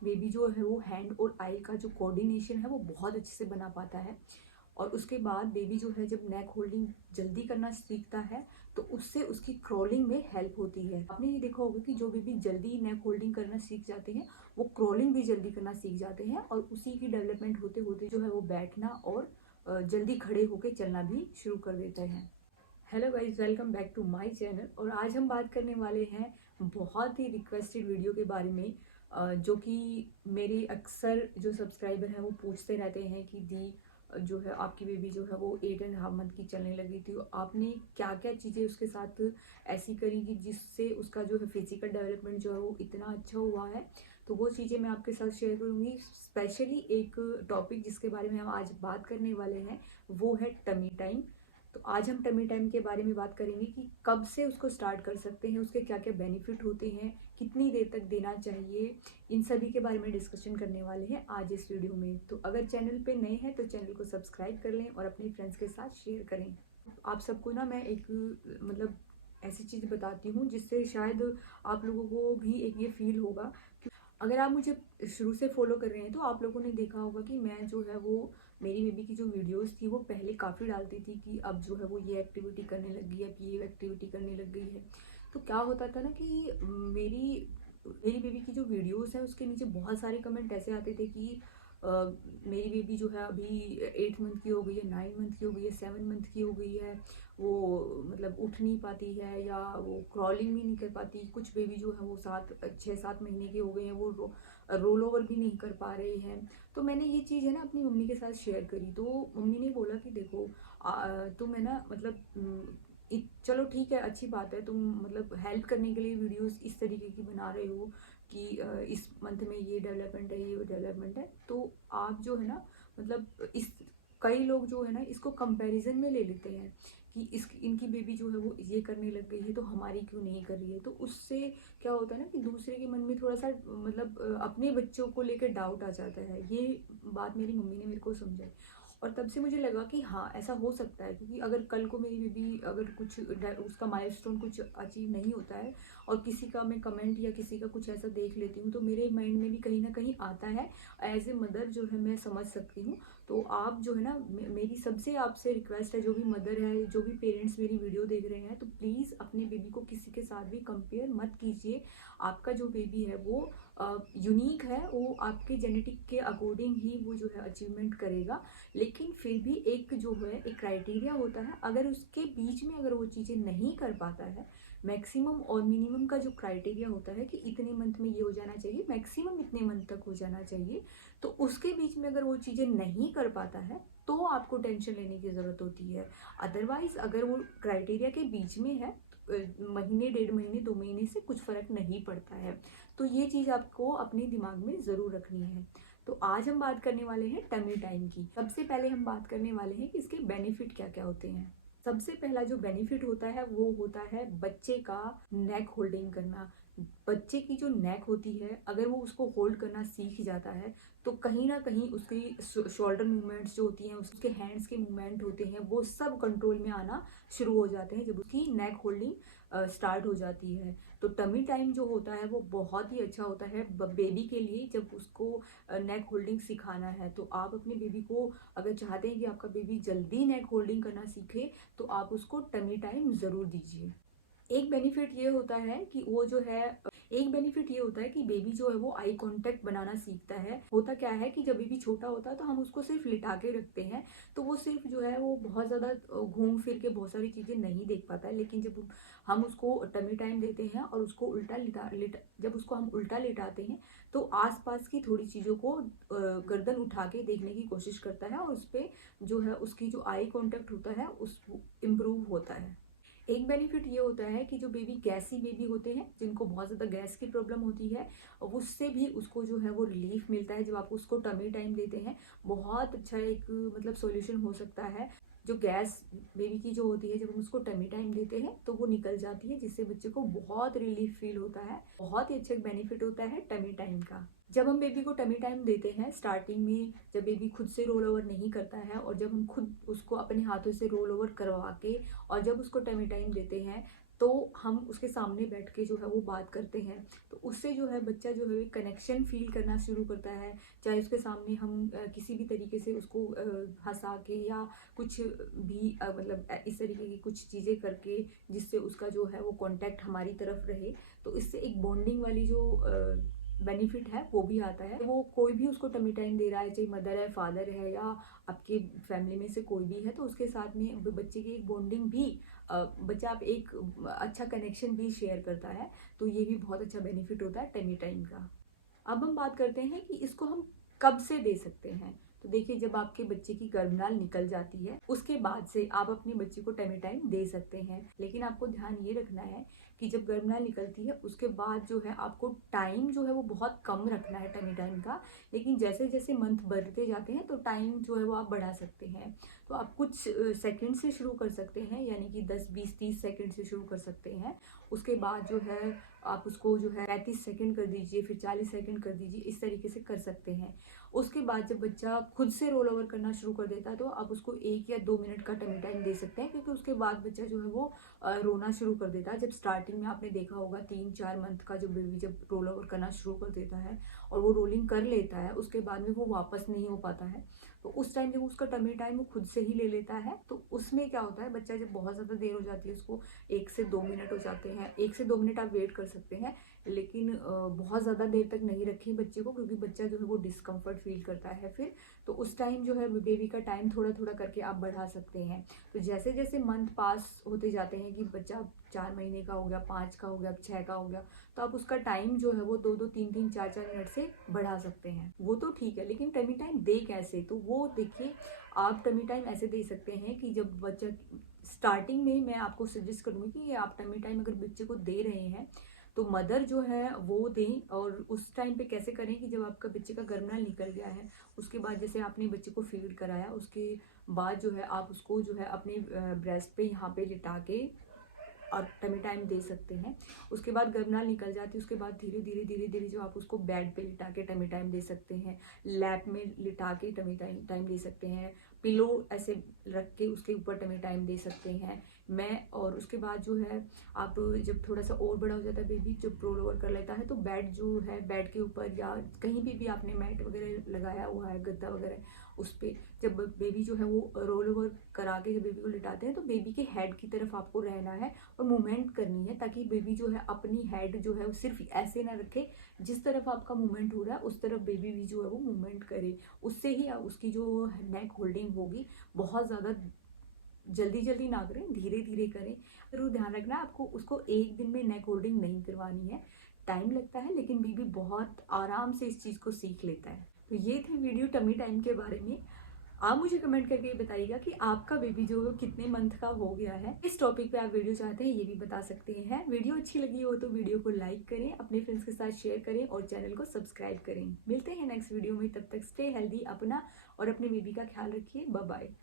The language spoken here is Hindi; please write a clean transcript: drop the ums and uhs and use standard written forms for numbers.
बेबी जो है वो हैंड और आई का जो कोऑर्डिनेशन है वो बहुत अच्छे से बना पाता है। और उसके बाद बेबी जो है जब नेक होल्डिंग जल्दी करना सीखता है तो उससे उसकी क्रॉलिंग में हेल्प होती है। आपने ये देखा होगा कि जो बेबी जल्दी नेक होल्डिंग करना सीख जाते हैं वो क्रॉलिंग भी जल्दी करना सीख जाते हैं, और उसी की डेवलपमेंट होते होते जो है वो बैठना और जल्दी खड़े होकर चलना भी शुरू कर देते हैं। Hello guys, welcome back to my channel. और आज हम बात करने वाले हैं बहुत ही रिक्वेस्टेड वीडियो के बारे में, जो कि मेरे अक्सर जो सब्सक्राइबर हैं वो पूछते रहते हैं कि दी जो है आपकी बेबी जो है वो 8.5 मंथ की चलने लगी थी, तो आपने क्या क्या चीज़ें उसके साथ ऐसी करी कि जिससे उसका जो है फिजिकल डेवलपमेंट जो है वो इतना अच्छा हुआ है। तो वो चीज़ें मैं आपके साथ शेयर करूँगी। स्पेशली एक टॉपिक जिसके बारे में हम आज बात करने वाले हैं वो है टमी टाइम। तो आज हम टमी टाइम के बारे में बात करेंगे कि कब से उसको स्टार्ट कर सकते हैं, उसके क्या क्या बेनिफिट होते हैं, कितनी देर तक देना चाहिए, इन सभी के बारे में डिस्कशन करने वाले हैं आज इस वीडियो में। तो अगर चैनल पे नए हैं तो चैनल को सब्सक्राइब कर लें और अपने फ्रेंड्स के साथ शेयर करें। आप सबको ना मैं एक मतलब ऐसी चीज़ बताती हूँ जिससे शायद आप लोगों को भी एक ये फील होगा। अगर आप मुझे शुरू से फॉलो कर रहे हैं तो आप लोगों ने देखा होगा कि मैं जो है वो मेरी बेबी की जो वीडियोस थी वो पहले काफ़ी डालती थी कि अब जो है वो ये एक्टिविटी करने लग गई है, अब ये एक्टिविटी करने लग गई है। तो क्या होता था ना कि मेरी मेरी बेबी की जो वीडियोस है उसके नीचे बहुत सारे कमेंट ऐसे आते थे कि मेरी बेबी जो है अभी 8 मंथ की हो गई है, 9 मंथ की हो गई है, 7 मंथ की हो गई है, वो मतलब उठ नहीं पाती है या वो क्रॉलिंग भी नहीं कर पाती। कुछ बेबी जो है वो 6-7 महीने के हो गए हैं, वो रोल ओवर भी नहीं कर पा रहे हैं। तो मैंने ये चीज़ है ना अपनी मम्मी के साथ शेयर करी, तो मम्मी ने बोला कि देखो तुम है ना मतलब चलो ठीक है, अच्छी बात है, तुम मतलब हेल्प करने के लिए वीडियोस इस तरीके की बना रहे हो कि इस मंथ में ये डेवलपमेंट है, ये डेवलपमेंट है, तो आप जो है ना मतलब इस कई लोग जो है ना इसको कंपैरिजन में ले लेते हैं कि इनकी बेबी जो है वो ये करने लग गई है तो हमारी क्यों नहीं कर रही है। तो उससे क्या होता है ना कि दूसरे के मन में थोड़ा सा मतलब अपने बच्चों को लेकर डाउट आ जाता है। ये बात मेरी मम्मी ने मेरे को समझाई और तब से मुझे लगा कि हाँ ऐसा हो सकता है, क्योंकि अगर कल को मेरी बेबी अगर कुछ उसका माइलस्टोन कुछ अचीव नहीं होता है और किसी का मैं कमेंट या किसी का कुछ ऐसा देख लेती हूँ तो मेरे माइंड में भी कहीं ना कहीं आता है। एज ए मदर जो है मैं समझ सकती हूँ। तो आप जो है ना मेरी सबसे आपसे रिक्वेस्ट है, जो भी मदर है, जो भी पेरेंट्स मेरी वीडियो देख रहे हैं, तो प्लीज़ अपने बेबी को किसी के साथ भी कंपेयर मत कीजिए। आपका जो बेबी है वो यूनिक है, वो आपके जेनेटिक के अकॉर्डिंग ही वो जो है अचीवमेंट करेगा। लेकिन फिर भी एक जो है एक क्राइटेरिया होता है, अगर उसके बीच में अगर वो चीज़ें नहीं कर पाता है, मैक्सिमम और मिनिमम का जो क्राइटेरिया होता है कि इतने मंथ में ये हो जाना चाहिए, मैक्सिमम इतने मंथ तक हो जाना चाहिए, तो उसके बीच में अगर वो चीज़ें नहीं कर पाता है तो आपको टेंशन लेने की ज़रूरत होती है। अदरवाइज अगर वो क्राइटेरिया के बीच में है तो महीने, 1.5 महीने, 2 महीने से कुछ फ़र्क नहीं पड़ता है। तो ये चीज़ आपको अपने दिमाग में ज़रूर रखनी है। तो आज हम बात करने वाले हैं टमी टाइम की। सबसे पहले हम बात करने वाले हैं कि इसके बेनिफिट क्या क्या होते हैं। सबसे पहला जो बेनिफिट होता है वो होता है बच्चे का नेक होल्डिंग करना। बच्चे की जो नेक होती है अगर वो उसको होल्ड करना सीख जाता है तो कहीं ना कहीं उसकी शोल्डर मूवमेंट्स जो होती हैं, उसके हैंड्स के मूवमेंट होते हैं, वो सब कंट्रोल में आना शुरू हो जाते हैं जब उसकी नेक होल्डिंग स्टार्ट हो जाती है। तो टमी टाइम जो होता है वो बहुत ही अच्छा होता है बेबी के लिए। जब उसको नेक होल्डिंग सिखाना है तो आप अपने बेबी को अगर चाहते हैं कि आपका बेबी जल्दी नेक होल्डिंग करना सीखे तो आप उसको टमी टाइम ज़रूर दीजिए। एक बेनिफिट ये होता है कि वो जो है एक बेनिफिट ये होता है कि बेबी जो है वो आई कांटेक्ट बनाना सीखता है। होता क्या है कि जब बेबी छोटा होता है तो हम उसको सिर्फ लिटा के रखते हैं, तो वो सिर्फ जो है वो बहुत ज़्यादा घूम फिर के बहुत सारी चीज़ें नहीं देख पाता है। लेकिन जब हम उसको टमी टाइम देते हैं और उसको जब उसको हम उल्टा लेटाते हैं तो आसपास की थोड़ी चीज़ों को गर्दन उठा के देखने की कोशिश करता है और उस पर जो है उसकी जो आई कांटेक्ट होता है उस इम्प्रूव होता है। एक बेनिफिट ये होता है कि जो बेबी गैसी बेबी होते हैं, जिनको बहुत ज़्यादा गैस की प्रॉब्लम होती है, उससे भी उसको जो है वो रिलीफ मिलता है जब आप उसको टमी टाइम देते हैं। बहुत अच्छा एक मतलब सॉल्यूशन हो सकता है। जो गैस बेबी की जो होती है जब हम उसको टमी टाइम देते हैं तो वो निकल जाती है, जिससे बच्चे को बहुत रिलीफ फील होता है। बहुत ही अच्छा बेनिफिट होता है टमी टाइम का। जब हम बेबी को टमी टाइम देते हैं स्टार्टिंग में, जब बेबी खुद से रोल ओवर नहीं करता है और जब हम खुद उसको अपने हाथों से रोल ओवर करवा के और जब उसको टमी टाइम देते हैं तो हम उसके सामने बैठ के जो है वो बात करते हैं, तो उससे जो है बच्चा जो है कनेक्शन फील करना शुरू करता है। चाहे उसके सामने हम किसी भी तरीके से उसको हंसा के या कुछ भी मतलब इस तरीके की कुछ चीज़ें करके जिससे उसका जो है वो कांटेक्ट हमारी तरफ रहे, तो इससे एक बॉन्डिंग वाली जो बेनिफिट है वो भी आता है। वो कोई भी उसको टमी टाइम दे रहा है, चाहे मदर है, फादर है या आपके फैमिली में से कोई भी है, तो उसके साथ में बच्चे की एक बॉन्डिंग भी बच्चा आप एक अच्छा कनेक्शन भी शेयर करता है, तो ये भी बहुत अच्छा बेनिफिट होता है टमी टाइम का। अब हम बात करते हैं कि इसको हम कब से दे सकते हैं। तो देखिए, जब आपके बच्चे की गर्भनाल निकल जाती है उसके बाद से आप अपने बच्चे को टमी टाइम दे सकते हैं, लेकिन आपको ध्यान ये रखना है कि जब गर्भनाल निकलती है उसके बाद जो है आपको टाइम जो है वो बहुत कम रखना है टमी टाइम का। लेकिन जैसे जैसे मंथ बढ़ते जाते हैं तो टाइम जो है वो आप बढ़ा सकते हैं। तो आप कुछ सेकंड से शुरू कर सकते हैं, यानी कि 10, 20, 30 सेकंड से शुरू कर सकते हैं। उसके बाद जो है आप उसको जो है 35 सेकंड कर दीजिए, फिर 40 सेकंड कर दीजिए, इस तरीके से कर सकते हैं। उसके बाद जब बच्चा खुद से रोल ओवर करना शुरू कर देता है तो आप उसको 1 या 2 मिनट का टमी टाइम दे सकते हैं, क्योंकि उसके बाद बच्चा जो है वो रोना शुरू कर देता है। जब स्टार्टिंग में आपने देखा होगा 3-4 मंथ का जो बेबी जब रोल ओवर करना शुरू कर देता है और वो रोलिंग कर लेता है, उसके बाद में वो वापस नहीं हो पाता है। तो उस टाइम जब उसका टमी टाइम वो खुद से ही ले लेता है, तो उसमें क्या होता है, बच्चा जब बहुत ज़्यादा देर हो जाती है, उसको 1 से 2 मिनट हो जाते हैं, 1 से 2 मिनट आप वेट कर सकते हैं, लेकिन बहुत ज़्यादा देर तक नहीं रखें बच्चे को, क्योंकि बच्चा जो है वो डिस्कम्फर्ट फील करता है फिर। तो उस टाइम जो है बेबी का टाइम थोड़ा थोड़ा करके आप बढ़ा सकते हैं। तो जैसे जैसे मंथ पास होते जाते हैं कि बच्चा 4 महीने का हो गया, 5 का हो गया, 6 का हो गया, तो आप उसका टाइम जो है वो 2-2, 3-3, 4-4 मिनट से बढ़ा सकते हैं। वो तो ठीक है, लेकिन टमी टाइम दे कैसे, तो वो देखिए, आप टमी टाइम ऐसे दे सकते हैं कि जब बच्चा स्टार्टिंग में, मैं आपको सजेस्ट करूँगी कि आप टमी टाइम अगर बच्चे को दे रहे हैं तो मदर जो है वो दें। और उस टाइम पे कैसे करें कि जब आपका बच्चे का गर्भनाल निकल गया है, उसके बाद जैसे आपने बच्चे को फीड कराया, उसके बाद जो है आप उसको जो है अपने ब्रेस्ट पे यहाँ पे लिटा के और टमी टाइम दे सकते हैं। उसके बाद गर्भनाल निकल जाती है, उसके बाद धीरे धीरे धीरे धीरे जो आप उसको बेड पे लिटा के टमी टाइम दे सकते हैं, लैप में लिटा के टमी टाइम दे सकते हैं, पिलो ऐसे रख के उसके ऊपर टमी टाइम दे सकते हैं। और उसके बाद जो है आप जब थोड़ा सा और बड़ा हो जाता है बेबी, जब रोल ओवर कर लेता है, तो बेड जो है, बेड के ऊपर या कहीं भी आपने मैट वगैरह लगाया हुआ है, गद्दा वगैरह, उस पर जब बेबी जो है वो रोल ओवर करा के जब बेबी को लिटाते हैं, तो बेबी के हेड की तरफ आपको रहना है और मूवमेंट करनी है, ताकि बेबी जो है अपनी हेड जो है वो सिर्फ ऐसे ना रखे, जिस तरफ आपका मूवमेंट हो रहा है उस तरफ बेबी भी जो है वो मूवमेंट करे। उससे ही उसकी जो नेक होल्डिंग होगी, बहुत ज़्यादा जल्दी जल्दी ना करें, धीरे धीरे करें। जरूर ध्यान रखना, आपको उसको एक दिन में नेक होल्डिंग नहीं करवानी है, टाइम लगता है, लेकिन बेबी बहुत आराम से इस चीज़ को सीख लेता है। तो ये थी वीडियो टमी टाइम के बारे में। आप मुझे कमेंट करके बताइएगा कि आपका बेबी जो है कितने मंथ का हो गया है। इस टॉपिक पे आप वीडियो चाहते हैं ये भी बता सकते हैं। वीडियो अच्छी लगी हो तो वीडियो को लाइक करें, अपने फ्रेंड्स के साथ शेयर करें और चैनल को सब्सक्राइब करें। मिलते हैं नेक्स्ट वीडियो में, तब तक स्टे हेल्दी, अपना और अपने बेबी का ख्याल रखिए। Bye bye.